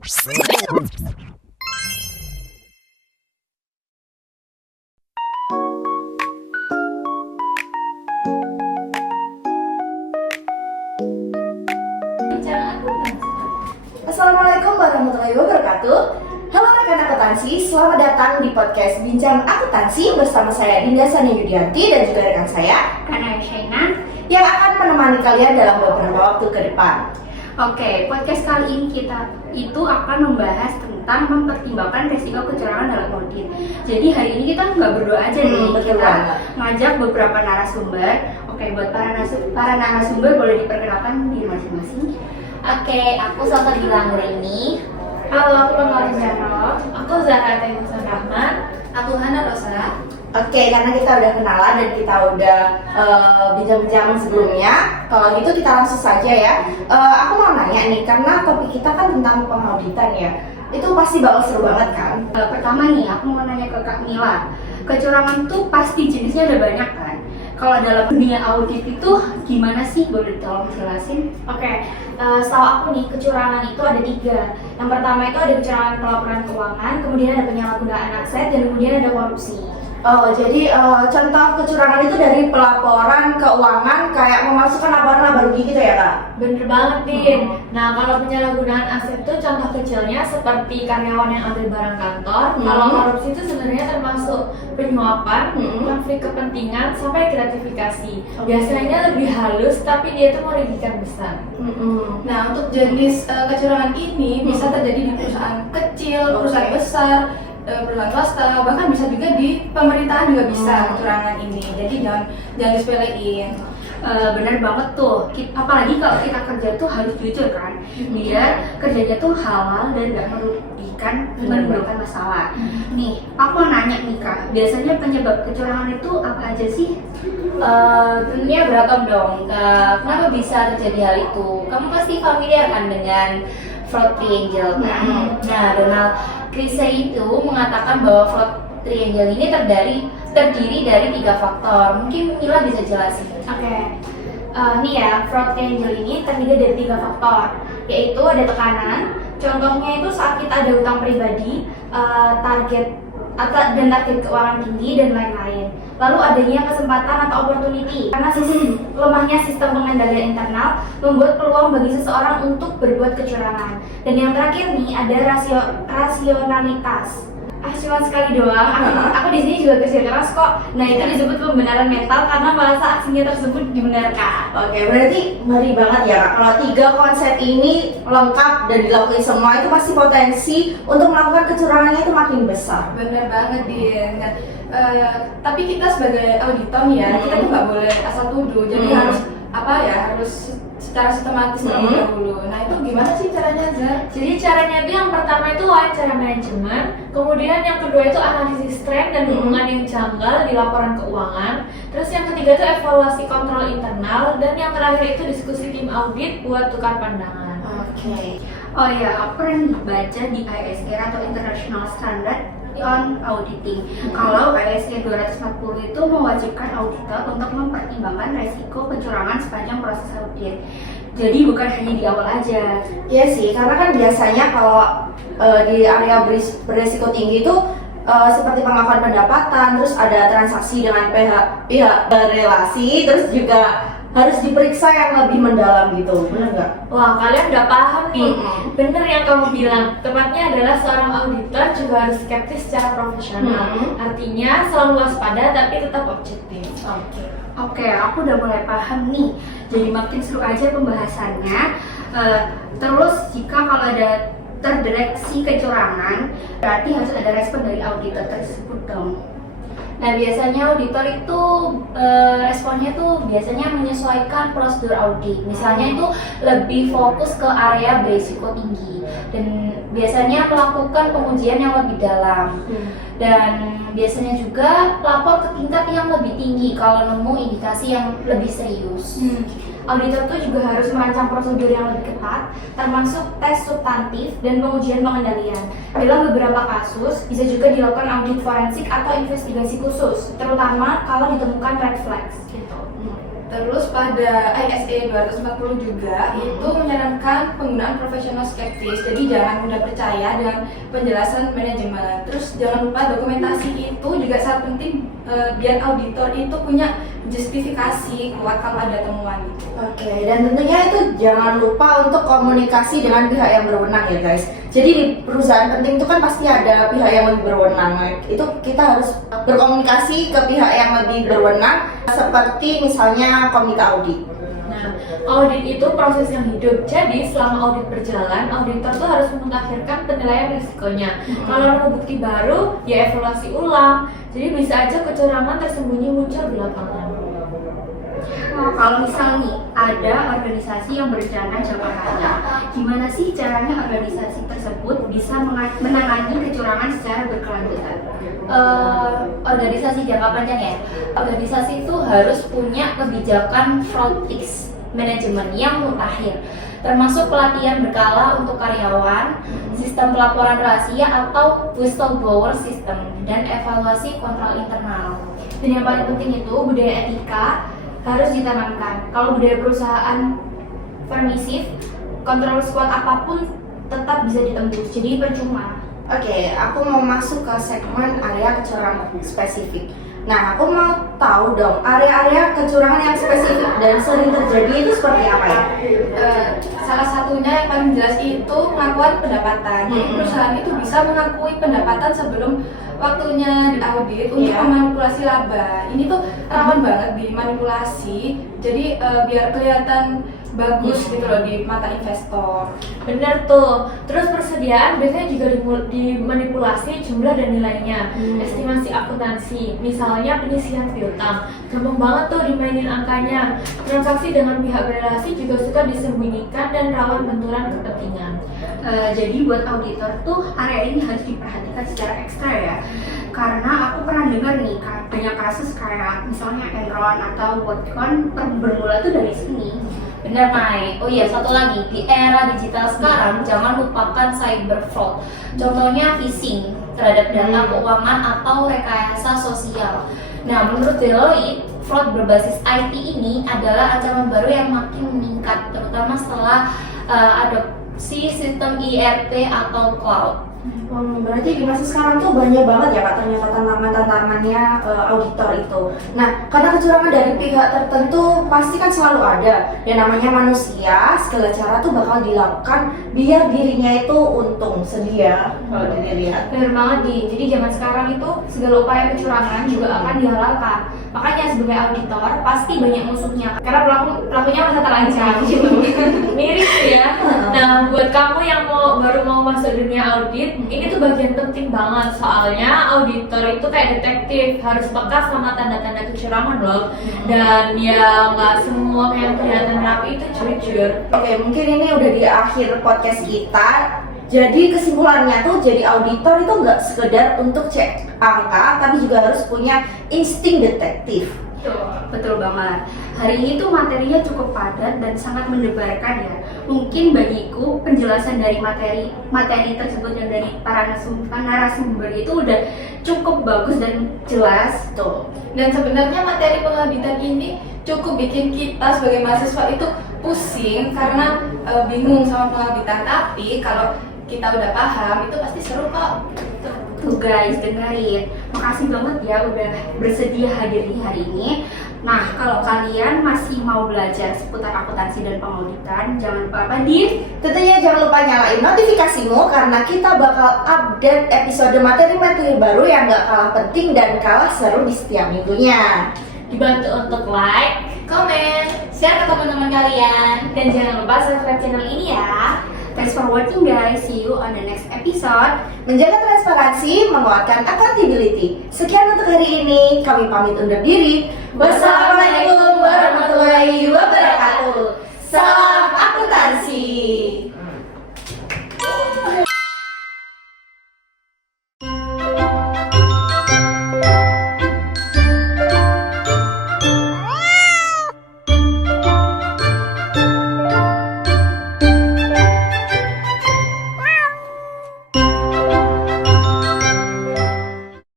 Assalamualaikum warahmatullahi wabarakatuh. Halo rekan akuntansi, selamat datang di podcast Bincang Akuntansi bersama saya Dinda Sani Yudianti dan juga rekan saya Kana Shaina yang akan menemani kalian dalam beberapa waktu ke depan. Oke, podcast kali ini kita itu akan membahas tentang mempertimbangkan risiko kecurangan dalam audit. Jadi hari ini kita nggak berdua aja nih, betul kita banget. ngajak beberapa narasumber. Oke, buat para narasumber boleh diperkenalkan diri masing-masing. Oke, aku Salsa Dilanggurini. Halo, aku Nurul Jano. Aku Zahra Tenggusan Rahman. Aku Hana Rosa. Oke, karena kita udah kenalan dan kita udah bincang-bincang sebelumnya, kalau gitu kita langsung saja ya. Aku mau nanya nih, karena topik kita kan tentang pengauditan ya. Itu pasti bakal seru banget kan? Pertama nih, aku mau nanya ke Kak Mila. Kecurangan tuh pasti jenisnya ada banyak kan? Kalau dalam dunia audit itu gimana sih? Boleh tolong jelasin? Oke, setahu aku nih kecurangan itu ada 3. Yang pertama itu ada kecurangan pelaporan keuangan, kemudian ada penyalahgunaan aset, dan kemudian ada korupsi. Oh, jadi contoh kecurangan itu dari pelaporan keuangan kayak memasukkan laba rugi gitu ya Kak? Bener banget, Din. Nah, kalau penyalahgunaan aset itu contoh kecilnya seperti karyawan yang ambil barang kantor. Kalau korupsi itu sebenarnya termasuk penyuapan, konflik kepentingan, sampai gratifikasi. Biasanya lebih halus, tapi dia itu merugikan besar. Nah, untuk jenis kecurangan ini bisa terjadi di perusahaan kecil, perusahaan besar, perusahaan swasta, bahkan bisa juga di pemerintahan juga bisa kecurangan ini. Jadi jangan disepelein. Bener banget tuh, apalagi kalau kita kerja tuh harus jujur kan, biar kerjanya tuh halal dan gak merugikan, menimbulkan masalah. Nih, aku mau nanya nih Kak, biasanya penyebab kecurangan itu apa aja sih? Tentunya beragam dong. Kenapa bisa terjadi hal itu? Kamu pasti familiar kan dengan fraud triangle kan? Nah, Donald Krisa itu mengatakan bahwa fraud triangle ini terdiri dari 3 faktor. Mungkin Mila bisa jelasin. Oke, nih ya, fraud triangle ini terdiri dari 3 faktor, yaitu ada tekanan. Contohnya itu saat kita ada utang pribadi, target keuangan tinggi dan lain-lain. Lalu adanya kesempatan atau opportunity, karena lemahnya sistem pengendalian internal membuat peluang bagi seseorang untuk berbuat kecurangan. Dan yang terakhir nih ada rasionalitas. Cuma sekali doang. Aku di sini juga kerja keras kok. Nah, itu disebut pembenaran mental karena merasa aksinya tersebut dibenarkan. Oke, berarti ngeri banget ya Kak. Kalau 3 konsep ini lengkap dan dilakuin semua, itu pasti potensi untuk melakukan kecurangannya itu makin besar. Bener banget, Din. Nah, tapi kita sebagai auditor ya, kita tuh nggak boleh asal tuduh. Jadi harus secara sistematis terlebih dahulu. Nah, itu gimana sih caranya, Zah? Jadi caranya itu yang pertama itu wawancara manajemen, kemudian yang kedua itu analisis tren dan hubungan yang janggal di laporan keuangan, terus yang ketiga itu evaluasi kontrol internal, dan yang terakhir itu diskusi tim audit buat tukar pandangan. Oke. Oh ya, aku pernah baca di ISR atau International Standard on Auditing. Kalau ISR 240 itu mewajibkan auditor untuk mempertimbangkan resiko kecurangan sepanjang proses audit. Jadi bukan hanya di awal aja. Iya sih, karena kan biasanya kalau di area berisiko tinggi itu seperti pengakuan pendapatan, terus ada transaksi dengan pihak berrelasi, terus juga harus diperiksa yang lebih mendalam gitu, benar nggak? Wah, kalian udah paham nih. Bener yang kamu bilang. Tepatnya adalah seorang auditor juga harus skeptis secara profesional. Artinya selalu waspada tapi tetap objektif. Oke, aku udah mulai paham nih. Jadi makin seru aja pembahasannya. Terus jika kalau ada terdeteksi kecurangan, berarti harus ada respon dari auditor tersebut dong. Nah, biasanya auditor itu responnya tuh biasanya menyesuaikan prosedur audit. Misalnya itu lebih fokus ke area berisiko tinggi dan biasanya melakukan pengujian yang lebih dalam. Dan biasanya juga lapor ke tingkat yang lebih tinggi kalau nemu indikasi yang lebih serius. Auditor tuh juga harus merancang prosedur yang lebih ketat, termasuk tes substantif dan pengujian pengendalian. Dalam beberapa kasus, bisa juga dilakukan audit forensik atau investigasi khusus, terutama kalau ditemukan red flags gitu. Terus pada ISE 240 juga itu menyarankan penggunaan profesional skeptis. Jadi jangan mudah percaya dengan penjelasan manajemen. Terus jangan lupa dokumentasi itu juga sangat penting biar auditor itu punya justifikasi kuat kalau ada temuan gitu. Oke, dan tentunya itu jangan lupa untuk komunikasi dengan pihak yang berwenang ya guys. Jadi di perusahaan penting itu kan pasti ada pihak yang lebih berwenang. Itu kita harus berkomunikasi ke pihak yang lebih berwenang, seperti misalnya komite audit. Nah, audit itu proses yang hidup. Jadi selama audit berjalan, auditor tuh harus mengakhirkan penilaian risikonya. Kalau ada bukti baru, ya evaluasi ulang. Jadi bisa aja kecurangan tersembunyi muncul di lapangan. Nah, kalau misal nih ada organisasi yang berencana jangka panjang, gimana sih caranya organisasi tersebut bisa menangani kecurangan secara berkelanjutan? Organisasi jangka panjang ya. Organisasi itu harus punya kebijakan fraud risk management yang mutakhir, termasuk pelatihan berkala untuk karyawan, sistem pelaporan rahasia atau whistleblower system, dan evaluasi kontrol internal. Dan yang paling penting itu budaya etika harus ditanamkan. Kalau budaya perusahaan permisif, kontrol sekuat apapun tetap bisa ditembus. Jadi percuma. Oke, aku mau masuk ke segmen area kecurangan spesifik. Nah, aku mau tahu dong area-area kecurangan yang spesifik dan sering terjadi itu seperti apa ya? Salah satunya yang paling jelas itu pengakuan pendapatan. Jadi perusahaan itu bisa mengakui pendapatan sebelum waktunya diaudit untuk memanipulasi laba. Ini tuh rawan banget dimanipulasi. Jadi biar kelihatan bagus gitu loh di mata investor. Bener tuh. Terus persediaan biasanya juga dimanipulasi jumlah dan nilainya. Estimasi akuntansi, misalnya penyisihan piutang, gampang banget tuh dimainin angkanya. Transaksi dengan pihak berelasi juga suka disembunyikan dan rawan benturan kepentingan. Jadi buat auditor tuh area ini harus diperhatikan secara ekstra ya. Karena aku pernah dengar nih banyak kasus kayak misalnya Enron atau Worldcon bermula tuh dari sini. Bener Mai. Oh iya, satu lagi, di era digital sekarang jangan lupakan cyber fraud. Contohnya phishing terhadap data keuangan atau rekayasa sosial. Nah, menurut Deloitte, fraud berbasis IT ini adalah ancaman baru yang makin meningkat, terutama setelah adopsi sistem ERP atau cloud. Berarti di masa sekarang tuh banyak banget ya Kak ternyata tantangan-tantangannya auditor itu. Nah, karena kecurangan dari pihak tertentu pasti kan selalu ada. Dan namanya manusia, segala cara tuh bakal dilakukan biar dirinya itu untung, sedia kalau dilihat. Benar banget Din. Jadi zaman sekarang itu segala upaya kecurangan juga akan dihalalkan. Makanya sebagai auditor pasti banyak musuhnya karena pelakunya merasa terancam gitu. Mirip ya. Nah, buat kamu yang baru mau masuk dunia audit, ini tuh bagian penting banget soalnya auditor itu kayak detektif, harus peka sama tanda-tanda kecurangan loh. Dan ya nggak semua yang kelihatan rapi itu jujur. Oke, mungkin ini udah di akhir podcast kita. Jadi kesimpulannya tuh jadi auditor itu nggak sekedar untuk cek angka, tapi juga harus punya insting detektif. Betul banget. Hari ini tuh materinya cukup padat dan sangat mendebarkan ya. Mungkin bagiku penjelasan dari materi tersebut yang dari para narasumber itu udah cukup bagus dan jelas tuh. Dan sebenarnya materi pengauditan ini cukup bikin kita sebagai mahasiswa itu pusing karena bingung sama pengauditan. Tapi kalau kita udah paham itu pasti seru kok. Tuh guys, dengerin. Makasih banget ya udah bersedia hadir di hari ini. Nah, kalau kalian masih mau belajar seputar akuntansi dan pengauditan, jangan lupa apa, Din? Tentunya jangan lupa nyalain notifikasimu karena kita bakal update episode materi-materi baru yang gak kalah penting dan kalah seru di setiap minggunya. Dibantu untuk like, Komen, share ke teman-teman kalian. Dan jangan lupa subscribe channel ini ya. Thanks for watching guys. See you on the next episode. Menjaga transparansi, menguatkan accountability. Sekian untuk hari ini, kami pamit undur diri. Wassalamualaikum